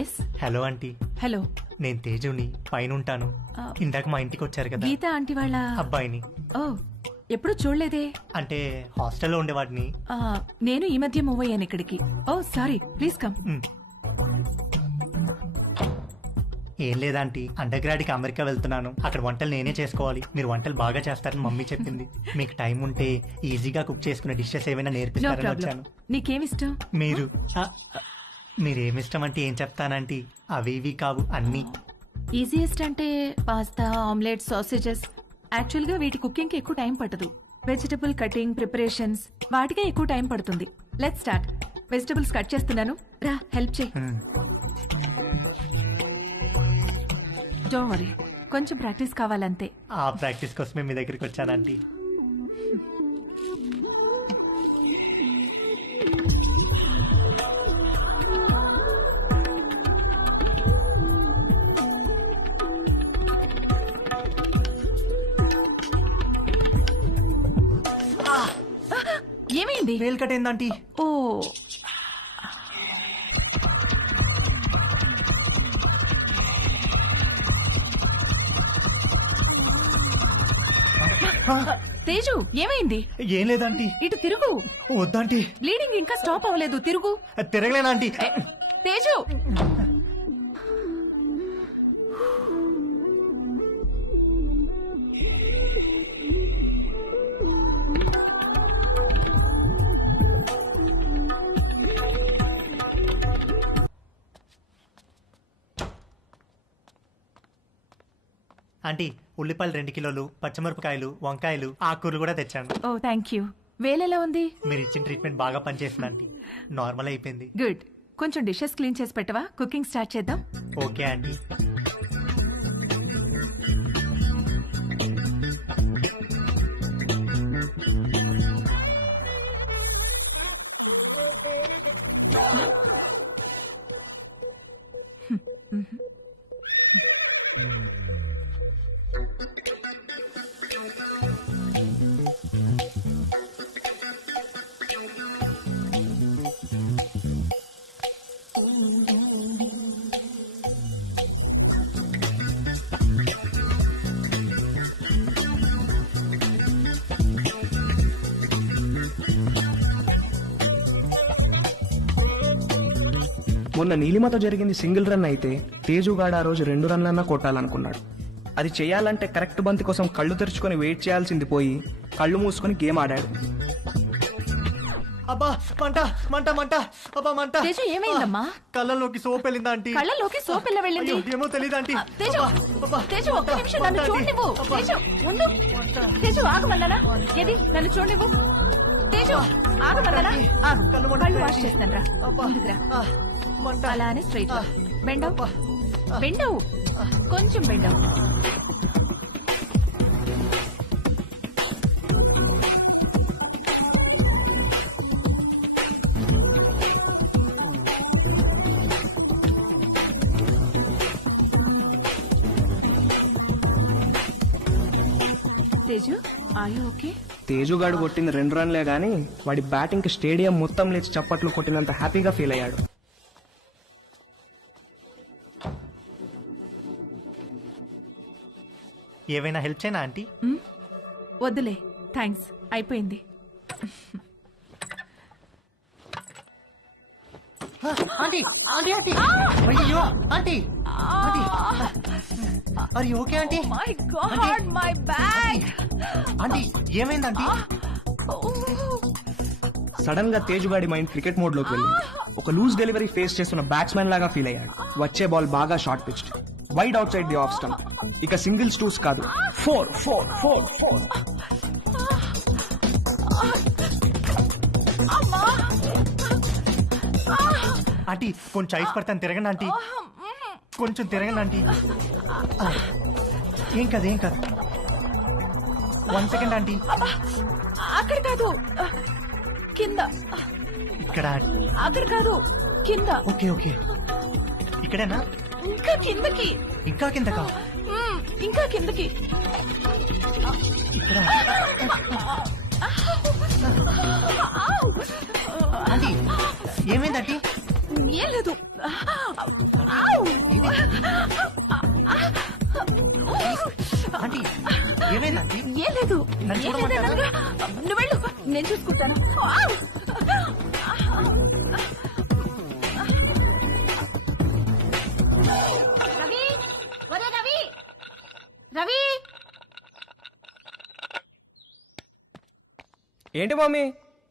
Yes. Hello aunty. Hello, నేను తేజుని, పైన ఉంటాను. ఇందాక మా ఇంటికి వచ్చారు కదా గీత ఆంటీ వాళ్ళ అబ్బాయిని. ఓ, ఎప్పుడు చూడలేదే. అంటే హాస్టల్లో ఉండేవాడిని. నేను ఈ మధ్య మూవ్ అయ్యాను ఇక్కడికి. ఓ సారీ, ప్లీజ్ కమ్. ఏం లేదాంటీ, అండర్ గ్రాడ్ కి అమెరికా వెళ్తున్నాను. అక్కడ వంటలు నేనే చేసుకోవాలి. మీరు వంటలు బాగా చేస్తారని మమ్మీ చెప్పింది. మీకు టైం ఉంటే ఈజీగా కుక్ చేసుకునే డిషెస్ ఏమైనా నేర్పిస్తారని వచ్చాను. నీకేమిష్టం? మీరేమిష్టం అంటే ఏం చెప్తానంటీ, అవి ఇవి కావు అన్నీ. ఈజియెస్ట్ అంటే పాస్తా, ఆమ్లెట్, సాసేజెస్. యాక్చువల్ గా వీటి కుకింగ్ కి ఎక్కువ టైం పట్టదు. వెజిటబుల్ కటింగ్, ప్రిపరేషన్స్ వాటికే ఎక్కువ టైం పడుతుంది. Let's start. వెజిటబుల్స్ కట్ చేస్తున్నాను, రా హెల్ప్ చేయి. డోంట్ వరీ, కొంచెం ప్రాక్టీస్ కావాలంతే. ఆ ప్రాక్టీస్ కోసమే మీ దగ్గరికి వచ్చానంటీ. ఏమైంది? వేలు కట్టేందంటీ. ఓ, తేజు ఏమైంది? ఏం లేదంటీ. ఇటు తిరుగు. వద్దంటీ, బ్లీడింగ్ ఇంకా స్టాప్ అవ్వలేదు, తిరుగు. తిరగలేనంటీ. తేజు, ఆంటీ, ఉల్లిపాయలు 2 కిలోలు, పచ్చిమిరపకాయలు, వంకాయలు, ఆకుకూరలు కూడా తెచ్చాను. ఓ థ్యాంక్ యూ. వేలెలా ఉంది? మీరు ఇచ్చిన ట్రీట్మెంట్ బాగా పనిచేసింది ఆంటీ. నార్మల్ అయిపోయింది. గుడ్. కొంచెం డిషెస్ క్లీన్ చేసి పెట్టవా? కుకింగ్ స్టార్ట్ చేద్దాం. Okay aunty. మొన్న నీలిమతో జరిగింది సింగిల్ రన్ అయితే తేజుగాడు ఆ రోజు 2 రన్లన్నా కొట్టాలనుకున్నాడు. అది చేయాలంటే కరెక్ట్ బంతి కోసం కళ్ళు తెరుచుకొని వెయిట్ చేయాల్సింది పోయి కళ్ళు మూసుకొని గేమ్ ఆడాడు. అబ్బా మంట మంట మంట, అబ్బా మంట. తేజు ఏమైందమ్మా? కళ్ళలోకి సోప్ వెళ్ళిందా ఆంటీ? కళ్ళలోకి సోప్ ఎలా వెళ్ళింది? ఏమో తెలియదు ఆంటీ. తేజు, తేజు ఒక్క నిమిషం నన్ను చూడనివ్వు. తేజు ఉండు. తేజు ఆగమన్నానా? ఏది నన్ను చూడనివ్వు. తేజు ఆగమన్నానా? కళ్ళు వాష్ చేస్తాను రా. ముందుకురా. అలానే స్ట్రైట్ బెండవు. బెండవు, కొంచెం బెండవు. Teju, are you okay? తేజుగాడు కొట్టింది 2 రన్లే గానీ వాడి బ్యాటింగ్ కి స్టేడియం మొత్తం లేచి చప్పట్లు కొట్టినంత హ్యాపీగా ఫీల్ అయ్యాడు. ఏవైనా హెల్ప్ చేయనా ఆంటీ? వద్దులే, థ్యాంక్స్, అయిపోయింది. ఆంటీ ఆంటీ ఆంటీ, అయ్యో aunty aunty, are you okay aunty? My god, my bag. Aunty ఏమైంది ఆంటీ? సడన్ గా తేజుగాడి మైండ్ క్రికెట్ మోడ్ లోకి వెళ్ళింది. ఒక లూజ్ డెలివరీ ఫేస్ చేస్తున్న బ్యాట్స్మెన్ లాగా ఫీల్ అయ్యాడు. వచ్చే బాల్ బాగా short pitched, wide outside the off stump. ఇక సింగిల్స్, టూస్ కాదు, 4 4 4 4. ఆంటీ కొంచెం ఐస్ పడతాను, తిరగండి ఆంటీ. కొంచెం తిరగండి ఆంటీ. ఏం కాదు ఏం కాదు. 1 సెకండ్ ఆంటీ. అక్కడ కాదు, కింద. ఇక్కడ. అక్కడ కాదు, కింద. ఓకే ఓకే, ఇక్కడేనా? ఇంకా కిందకి. ఇంకా కిందకా? ఇంకా కిందకి. ఇక్కడ. ఆంటీ ఏమైంది ఆంటీ? ఏం లేదు, నన్ను ఏం లేదు, చూడమంటారా? నన్ను- నువ్వు వెళ్ళు, నేను చూసుకుంటాను. రవి, ఒరే రవి, రవి, ఏంటి మమ్మీ?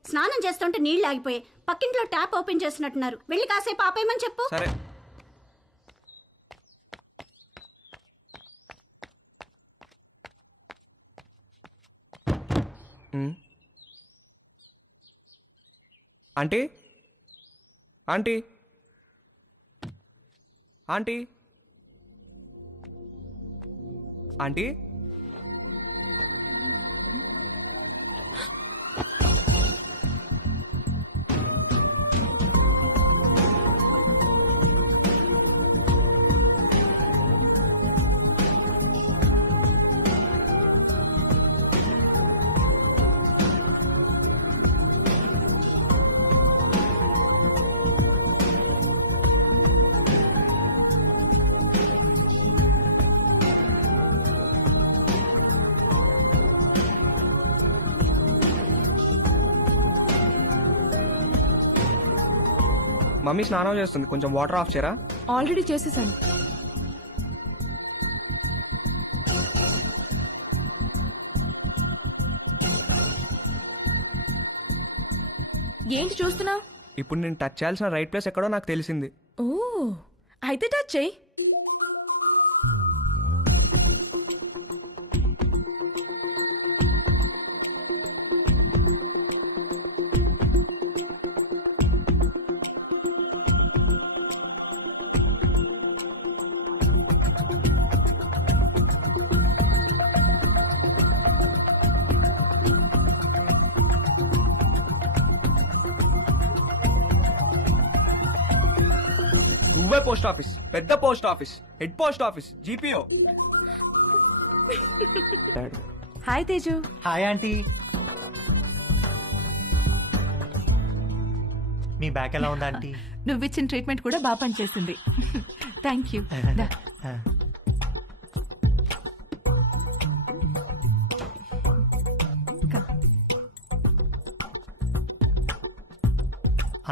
స్నానం చేస్తుంటే నీళ్లు ఆగిపోయాయి. పక్కింట్లో ట్యాప్ ఓపెన్ చేస్తున్నట్టున్నారు. వెళ్ళి కాసేపు ఆపేయమని చెప్పు. సరే. Aunty, aunty, aunty, aunty, mummy స్నానం చేస్తుంది, కొంచెం వాటర్ ఆఫ్ చేయరా? ఆల్రెడీ చేసేసాను. ఏంటి చూస్తున్నావు? ఇప్పుడు నేను టచ్ చేయాల్సిన రైట్ ప్లేస్ ఎక్కడో నాకు తెలిసింది. ఓ, అయితే టచ్ చెయ్యి. నువ్వే పోస్ట్ ఆఫీస్, పెద్ద post office, head post office, GPO. Hi Teju. Hi aunty. మీ బ్యాక్ ఎలా ఉందా ఆంటీ? నువ్విచ్చిన ట్రీట్మెంట్ కూడా బాగా పనిచేసింది. Thank you.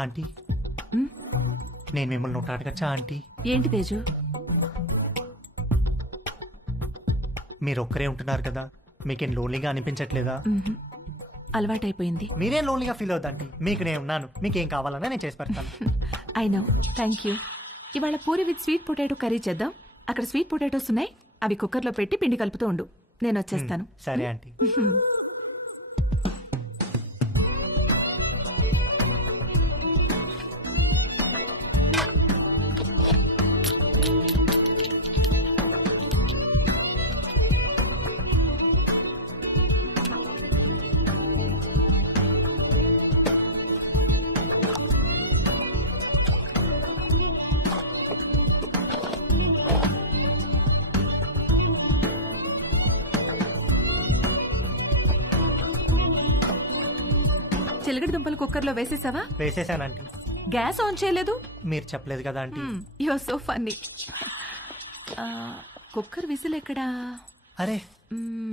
ఆంటీ, నేను మిమ్మల్ని ఒకటి అడగచ్చా ఆంటీ? ఏంటి తేజు? మీరు ఒక్కరే ఉంటున్నారు కదా, మీకేం లోన్లీగా అనిపించట్లేదా? అలవాటైపోయింది. మీరేం లోన్లీగా ఫీల్ అవుతాంటీ, మీకు నేను ఉన్నాను. మీకేం కావాలన్నా నేను చేసి పెడతాను. I know, thank you. ఇవాళ puri with sweet potato curry చేద్దాం. అక్కడ స్వీట్ పొటాటోస్ ఉన్నాయి, అవి కుక్కర్లో పెట్టి పిండి కలుపుతూ ఉండు, నేను వచ్చేస్తాను. సరే ఆంటీ. చిలకడ దుంపలు కుక్కర్లో వేసేసావా? వేసేసానంటీ. గ్యాస్ ఆన్ చేయలేదు? మీరు చెప్పలేదు కదా ఆంటీ. You are so funny. Cooker whistle ఎక్కడా? అరే,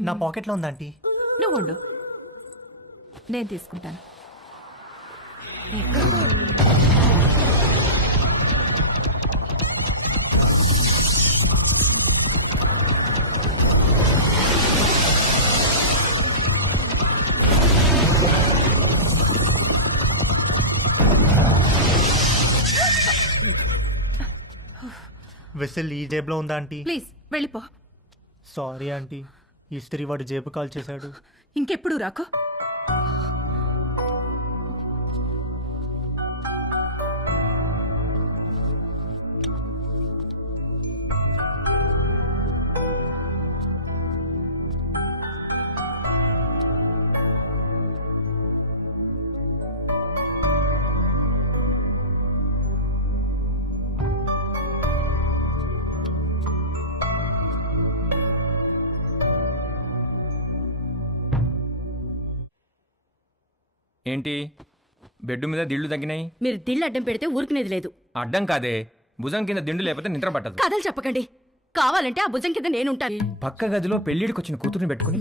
నా పాకెట్లో ఉందా ఆంటీ? నువ్వు ఉండు, నేను తీసుకుంటాను. విసిల్ ఈ జేబులో ఉందా ఆంటీ? ప్లీజ్ వెళ్ళిపో. సారీ ఆంటీ, ఇస్త్రీ వాడు జేబు కాల్ చేశాడు. ఇంకెప్పుడు రాకో. ఏంటి బెడ్ మీద దిళ్ళు తగ్గినాయి? మీరు దిళ్ళు అడ్డం పెడితే ఊరుకునేది లేదు. అడ్డం కాదే, భుజం కింద దిండు లేకపోతే నిద్ర పట్టదు. కథలు చెప్పకండి, కావాలంటే ఆ భుజం కింద నేనుంటాను. పక్క గదిలో పెళ్లిడికి వచ్చిన కూతురుని పెట్టుకుని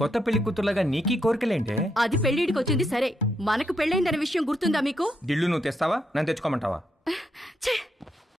కొత్త పెళ్లి కూతురులాగా నీకీ కోరికలేంటే? అది పెళ్లిడికి వచ్చింది సరే, మనకు పెళ్ళైందనే విషయం గుర్తుందా మీకు? దిళ్ళు నువ్వు తెస్తావా, నన్ను తెచ్చుకోమంటావా? ఛే!